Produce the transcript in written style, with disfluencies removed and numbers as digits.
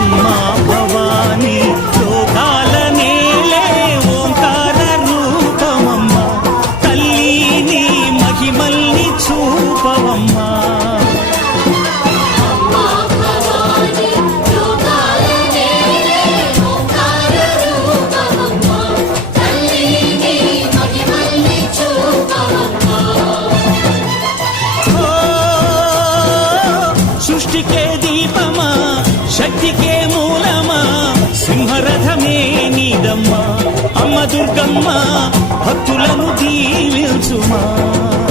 అమ్మా భవానీ లోకాల నేలే ఓంకార రూపమమ్మా తల్లి నీ మహిమల్ని చూపవమ్మా సృష్టికే దీపమా శక్తికే మూలమా సింహరథమే నీదమ్మా అమ్మ దుర్గమ్మ భక్తులను దీవించుమా